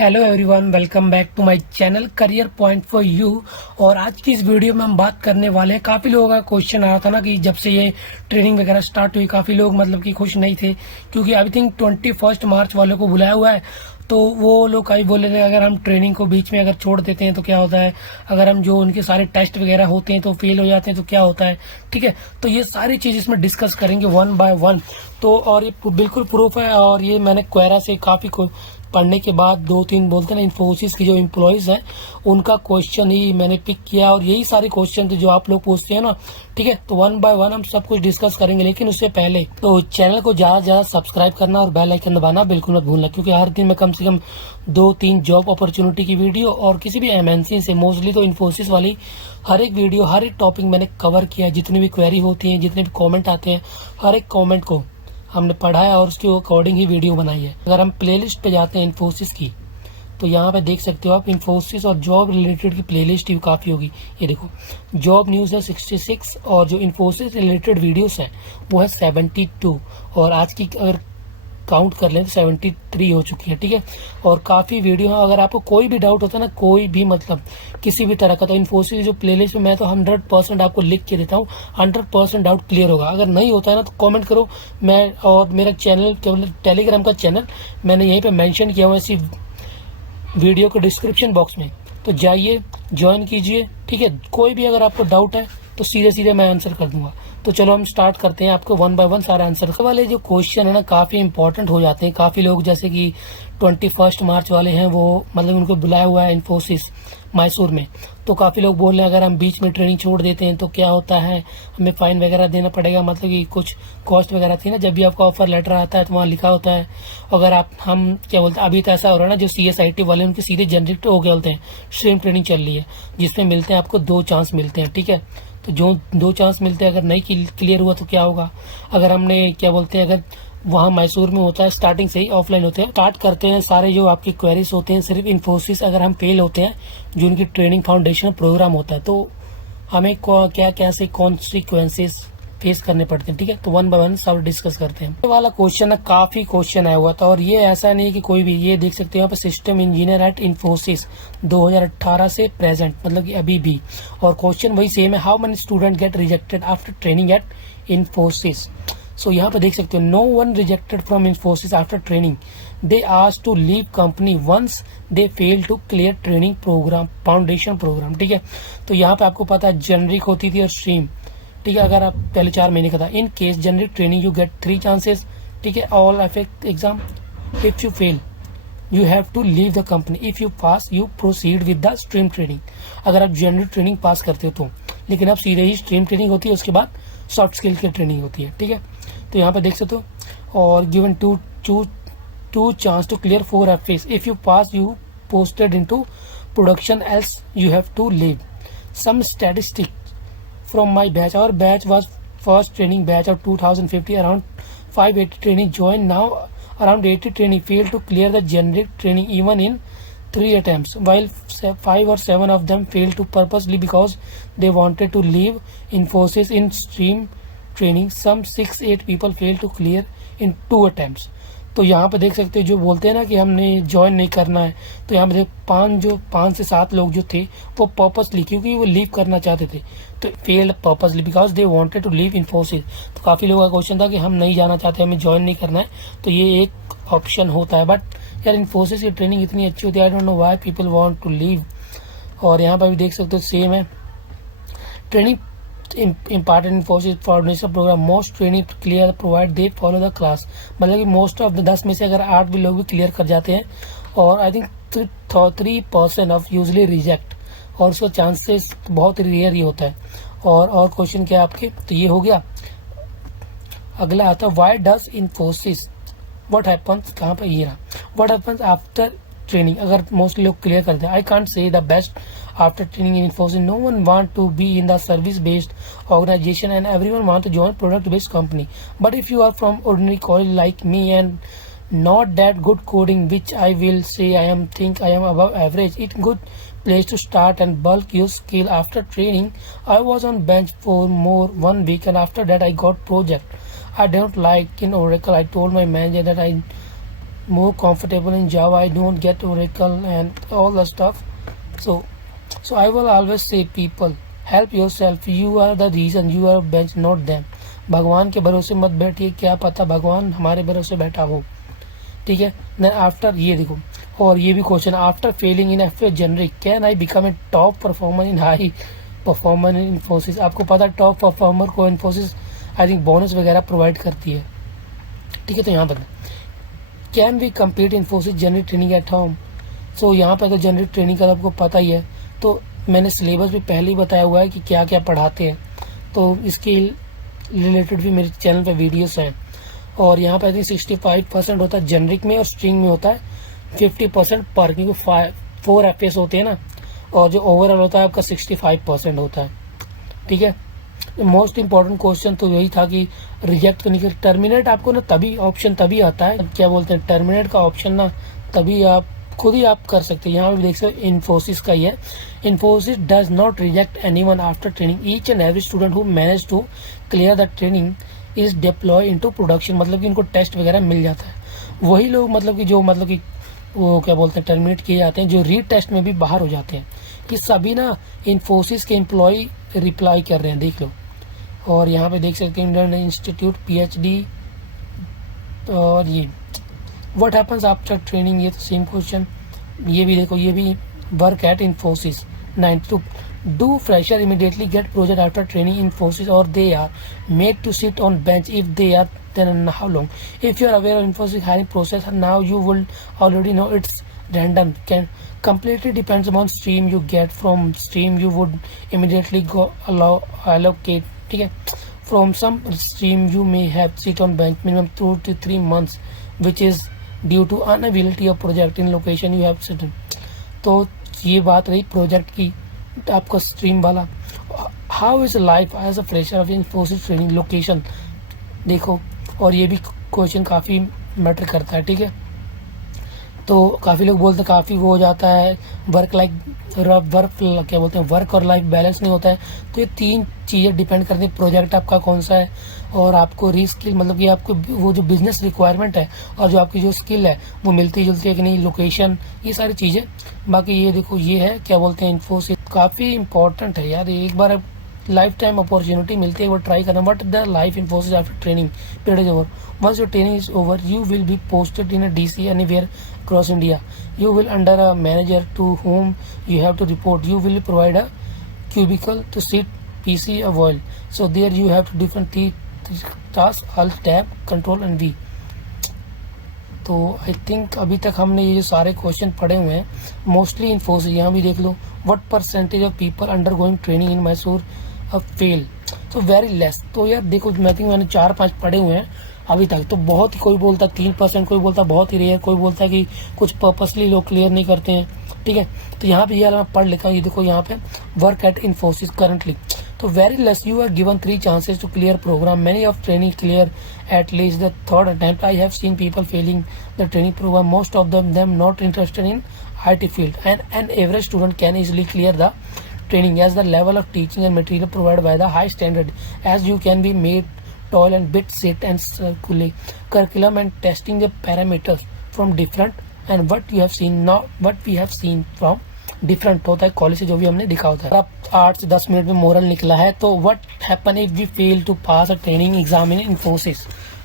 Hello everyone, welcome back to my channel career point for you. और आज की इस वीडियो में हम बात करने वाले हैं, काफ़ी लोगों का क्वेश्चन आ रहा था ना कि जब से ये ट्रेनिंग वगैरह स्टार्ट हुई काफ़ी लोग मतलब कि खुश नहीं थे, क्योंकि आई थिंक 21 मार्च वालों को बुलाया हुआ है। तो वो लोग कई बोल रहे थे अगर हम ट्रेनिंग को बीच में अगर छोड़ देते हैं तो क्या होता है, अगर हम जो उनके सारे टेस्ट वगैरह होते हैं तो फेल हो जाते हैं तो क्या होता है। ठीक है, तो ये सारी चीज़ इसमें डिस्कस करेंगे वन बाय वन। तो और ये बिल्कुल प्रूफ है, और ये मैंने क्वेरा से काफ़ी पढ़ने के बाद दो तीन बोलते हैं ना इन्फोसिस की जो एम्प्लॉयज हैं उनका क्वेश्चन ही मैंने पिक किया, और यही सारे क्वेश्चन थे जो आप लोग पूछते हैं ना। ठीक है, तो वन बाय वन हम सब कुछ डिस्कस करेंगे, लेकिन उससे पहले तो चैनल को ज़्यादा से ज़्यादा सब्सक्राइब करना और बेल आइकन दबाना बिल्कुल मत भूलना, क्योंकि हर दिन मैं कम से कम 2-3 जॉब अपॉर्चुनिटी की वीडियो और किसी भी एमएनसी से, मोस्टली तो इन्फोसिस वाली हर एक वीडियो हर एक टॉपिक मैंने कवर किया है। जितनी भी क्वेरी होती हैं, जितने भी कॉमेंट आते हैं, हर एक कॉमेंट को हमने पढ़ा है और उसके अकॉर्डिंग ही वीडियो बनाई है। अगर हम प्लेलिस्ट पे जाते हैं इन्फोसिस की, तो यहाँ पे देख सकते हो आप इन्फोसिस और जॉब रिलेटेड की प्लेलिस्ट भी काफ़ी होगी। ये देखो, जॉब न्यूज़ है 66 और जो इन्फोसिस रिलेटेड वीडियोस हैं वो है 72, और आज की अगर काउंट कर लें तो 73 हो चुकी है। ठीक है, और काफ़ी वीडियो है। अगर आपको कोई भी डाउट होता है ना, कोई भी मतलब किसी भी तरह का, तो इन्फोसिस जो प्लेलिस्ट में मैं तो 100% आपको लिख के देता हूँ, 100% डाउट क्लियर होगा। अगर नहीं होता है ना तो कमेंट करो, मैं और मेरा चैनल टेलीग्राम का चैनल मैंने यहीं पे मेंशन किया हुआ है इसी वीडियो के डिस्क्रिप्शन बॉक्स में, तो जाइए ज्वाइन कीजिए। ठीक है, कोई भी अगर आपको डाउट है तो सीधे सीधे मैं आंसर कर दूंगा। तो चलो हम स्टार्ट करते हैं, आपको वन बाय वन सारा आंसर वाले जो क्वेश्चन है ना काफ़ी इंपॉर्टेंट हो जाते हैं। काफ़ी लोग जैसे कि 21 मार्च वाले हैं, वो मतलब उनको बुलाया हुआ है इन्फोसिस मैसूर में, तो काफ़ी लोग बोल रहे हैं अगर हम बीच में ट्रेनिंग छोड़ देते हैं तो क्या होता है, हमें फाइन वगैरह देना पड़ेगा। मतलब कि कुछ कॉस्ट वगैरह थी ना, जब भी आपका ऑफर लेटर आता है तो वहाँ लिखा होता है। अगर आप हम क्या बोलते हैं, अभी तो ऐसा हो रहा है ना, जो CSIT वाले उनके सीधे जनरेट हो गए बोलते हैं, स्ट्रीम ट्रेनिंग चल रही है जिसमें मिलते हैं आपको 2 चांस मिलते हैं। ठीक है, तो जो 2 चांस मिलते हैं, अगर नहीं क्लियर हुआ तो क्या होगा। अगर हमने क्या बोलते हैं, अगर वहाँ मैसूर में होता है, स्टार्टिंग से ही ऑफलाइन होते हैं, स्टार्ट करते हैं सारे जो आपकी क्वेरीज होते हैं सिर्फ इन्फोसिस। अगर हम फेल होते हैं, जो उनकी ट्रेनिंग फाउंडेशन प्रोग्राम होता है, तो हमें क्या क्या से कॉन्सिक्वेंसेस फेस करने पड़ते हैं। ठीक है, तो वन बाय वन सब डिस्कस करते हैं। ये वाला क्वेश्चन है, काफी क्वेश्चन आया हुआ था, और ये ऐसा नहीं है कि कोई भी, ये देख सकते हैं यहाँ पे सिस्टम इंजीनियर एट इन्फोसिस 2018 से प्रेजेंट, मतलब कि अभी भी। और क्वेश्चन वही सेम है, how many student get rejected after training at Infosys. So यहाँ पे देख सकते हो, no one rejected from Infosys after training, they asked to leave company once they fail to clear training program, foundation program. ठीक है, तो यहाँ पे आपको पता है जेनरिक होती थी और स्ट्रीम। ठीक है, अगर आप पहले 4 महीने का था, in case generic training you get 3 chances. ठीक है, all affect exam, if you fail you have to leave the company, if you pass you proceed with the stream training. अगर आप जनरल ट्रेनिंग पास करते हो तो, लेकिन अब सीधे ही स्ट्रीम ट्रेनिंग होती है, उसके बाद सॉफ्ट स्किल की ट्रेनिंग होती है। ठीक है, तो यहाँ पे देख सकते हो, और given two chance to clear 4 FAs, if you pass you posted into production, else you have to leave. Some statistic from my batch, our batch was first training batch of 2050, around 580 training joined, now around 80 training failed to clear the generic training even in 3 attempts, while 5 or 7 of them failed to purposely because they wanted to leave Infosys in stream training. Some 6-8 people failed to clear in 2 attempts. तो यहाँ पे देख सकते हो, जो बोलते हैं ना कि हमने ज्वाइन नहीं करना है, तो यहाँ पे 5 से 7 लोग जो थे वो पर्पसली, क्योंकि वो लीव करना चाहते थे, तो failed purposely because they wanted to leave Infosys. तो काफ़ी लोगों का क्वेश्चन था कि हम नहीं जाना चाहते, हमें ज्वाइन नहीं करना है, तो ये एक ऑप्शन होता है। बट यार इन्फोसिस की ट्रेनिंग इतनी अच्छी होती है, I don't know why people want to leave. और यहाँ पर भी देख सकते हो सेम है, training important Infosys foundation program, most training clear provide they follow the class. मतलब कि मोस्ट ऑफ द 10 में से अगर 8 भी लोग भी क्लियर कर जाते हैं, और I think 3% of usually reject, और उसका चांसेस बहुत रेयर ही होता है। और क्वेश्चन क्या है आपके, तो ये हो गया। अगला आता है, why does Infosys what happens, कहाँ पर ये रहा, व्हाट हैपन्स आफ्टर ट्रेनिंग। अगर मोस्टली लोग क्लियर करते हैं, I can't say the best after training in Infosys, no one want to be in the service based organization and everyone want to join product based company. But if you are from ordinary college like me and not that good coding, which I will say think I am above average, it's good place to start and bulk your skill. After training I was on bench for more 1 week, and after that I got project I don't like in Oracle. I told my manager that I more comfortable in Java. I don't get Oracle and all the stuff. So I will always say people, help yourself. You are the reason. You are bench, not them. भगवान के भरोसे मत बैठिए, क्या पता भगवान हमारे भरोसे बैठा हो, ठीक है ना। आफ्टर ये देखो, और ये भी question, after failing in F generic can I become a top performer in high performer in Infosys. आपको पता है टॉप परफॉर्मर को इन्फोसिस आई थिंक बोनस वगैरह प्रोवाइड करती है, ठीक है। तो यहाँ पर can we complete Infosys generic training at home. So यहाँ पर तो जनरिक ट्रेनिंग का आपको पता ही है, तो मैंने सिलेबस भी पहले ही बताया हुआ है कि क्या क्या पढ़ाते हैं, तो इसके रिलेटेड भी मेरे चैनल पे वीडियोस हैं। और यहाँ पे आई थिंक 65% होता है जनरिक में, और स्ट्रिंग में होता है 50% पर, क्योंकि 4 एफएस होते हैं ना, और जो ओवरऑल होता है आपका 65% होता है, ठीक है। मोस्ट इंपॉर्टेंट क्वेश्चन तो यही था कि रिजेक्ट करने के टर्मिनेट आपको ना तभी ऑप्शन तभी आता है, क्या बोलते हैं, टर्मिनेट का ऑप्शन ना तभी आप खुद ही आप कर सकते हैं। यहाँ पे देख सकते इन्फोसिस का ही है, Infosys does not reject anyone after training, each and every student who manage to clear the training is deploy into production. मतलब कि इनको टेस्ट वगैरह मिल जाता है, वही लोग मतलब कि जो मतलब कि वो क्या बोलते हैं टर्मिनेट किए जाते हैं, जो रीटेस्ट में भी बाहर हो जाते हैं। ये सभी ना इन्फोसिस के एम्प्लॉय रिप्लाई कर रहे हैं, देख लो। और यहाँ पे देख सकते हैं इंडियन इंस्टीट्यूट PhD, और ये व्हाट हैपन्स आफ्टर ट्रेनिंग, ये तो सेम क्वेश्चन। ये भी देखो, ये भी work at Infosys 92 do fresher immediately get project after training Infosys और they are made to sit on bench, if they are then how long? If you are aware of Infosys hiring process, now you will already know it's random, can completely depends upon stream you get. From stream you would immediately go allocate, ठीक है। From some stream you may have sit on bench minimum 2 to 3 months, which is due to unavailability of project in location you have sitting। तो ये बात रही project की, आपका stream वाला। How is life as a fresher of Infosys training location, देखो। और ये भी क्वेश्चन काफ़ी मैटर करता है, ठीक है। तो काफ़ी लोग बोलते हैं काफ़ी वो हो जाता है, वर्क क्या बोलते हैं, वर्क और लाइफ बैलेंस नहीं होता है। तो ये 3 चीज़ें डिपेंड करती हैं, प्रोजेक्ट आपका कौन सा है, और आपको रीस्किल मतलब कि आपको वो जो बिजनेस रिक्वायरमेंट है और जो आपकी जो स्किल है वो मिलती जुलती है कि नहीं, लोकेशन, ये सारी चीज़ें। बाकी ये देखो, ये है क्या बोलते हैं इन्फोसिस, काफ़ी इंपॉर्टेंट है यार। एक बार लाइफ टाइम अपॉर्चुनिटी मिलती है, वो ट्राई करना। But the life Infosys after training period is over, once your training is over you will be posted in a DC anywhere across India. You will under a manager to whom you have to report. You will provide a cubicle to sit, PC, a wall. So there you have to different tasks, Alt, Tab, Control and V. तो I think अभी तक हमने ये जो सारे question पढ़े हुए हैं मोस्टली इन्फोसिस। यहाँ भी देख लो, what percentage of people undergoing training in Mysore fail, तो वेरी लेस। तो यार देखो, मैं थिंक मैंने 4-5 पढ़े हुए हैं अभी तक, तो बहुत ही, कोई बोलता 3%, कोई बोलता बहुत ही रेयर, कोई बोलता है कि कुछ पर्पसली लोग क्लियर नहीं करते हैं, ठीक है। तो यहाँ पे ये मैं पढ़ लेता हूँ, ये देखो यहाँ पे वर्क एट इन्फोसिस करंटली, तो very less you are given 3 chances to clear program, many of training clear at least the 3rd attempt. I have seen people failing the training program, most of them not interested in IT field, and an average student can easily clear the training as the level of teaching and material provided by the high standard, as you can be made toil and bit sit and curriculum and testing the parameters from different, and what you have seen, not what we have seen from different होता है college से जो भी हमने देखा होता है। अब 8 से 10 मिनट में मोरल निकला है, तो what happen if we fail to pass a training exam in Infosys.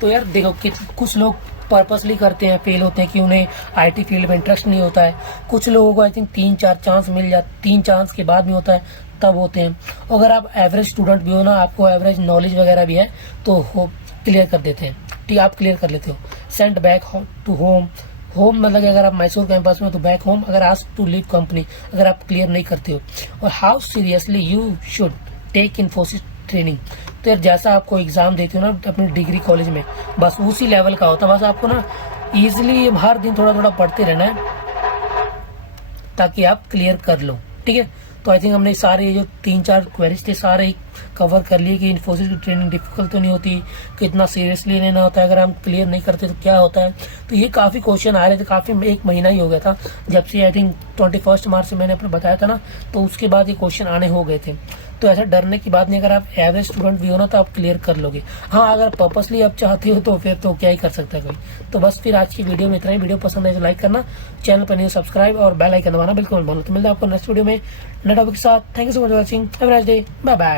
तो यार देखो कि कुछ लोग पर्पसली करते हैं, फेल होते हैं कि उन्हें IT फील्ड में इंटरेस्ट नहीं होता है। कुछ लोगों को आई थिंक 3-4 चांस मिल जाते, 3 चांस के बाद भी होता है तब होते हैं। अगर आप एवरेज स्टूडेंट भी हो ना, आपको एवरेज नॉलेज वगैरह भी है, तो क्लियर कर देते हैं, ठीक, आप क्लियर कर लेते हो। सेंड बैक टू होम, मतलब अगर आप मैसूर कैंपस में तो बैक होम, अगर आस्क टू लीव कंपनी, अगर आप क्लियर नहीं करते हो। और how seriously you should take Infosys training, तो यार जैसा आपको एग्जाम देते हो ना अपनी डिग्री कॉलेज में, बस उसी लेवल का होता है। बस आपको ना ईजिली हर दिन थोड़ा थोड़ा पढ़ते रहना है ताकि आप क्लियर कर लो, ठीक है। तो आई थिंक हमने सारे जो 3-4 क्वेरीज थे सारे ही कवर कर लिए कि इन्फोसिस की ट्रेनिंग डिफिकल्ट तो नहीं होती, कितना सीरियसली लेना होता है, अगर हम क्लियर नहीं करते तो क्या होता है। तो ये काफ़ी क्वेश्चन आ रहे थे, काफ़ी 1 महीना ही हो गया था जब से आई थिंक 21 मार्च से मैंने अपने बताया था ना, तो उसके बाद ये क्वेश्चन आने हो गए थे। तो ऐसा डरने की बात नहीं। अगर आप एवरेज स्टूडेंट भी हो ना तो आप क्लियर कर लोगे। हाँ, अगर पर्पसली आप चाहते हो तो फिर तो क्या ही कर सकता है कोई। तो बस फिर आज की वीडियो में इतना ही। वीडियो पसंद है तो लाइक करना, चैनल पर न्यू सब्सक्राइब और बेल आइकन दबाना बिल्कुल मत भूलना। तो मिलता है आपको नेक्स्ट वीडियो में नए टॉपिक के साथ। Thank you so much for watching. Have a nice day. Bye bye.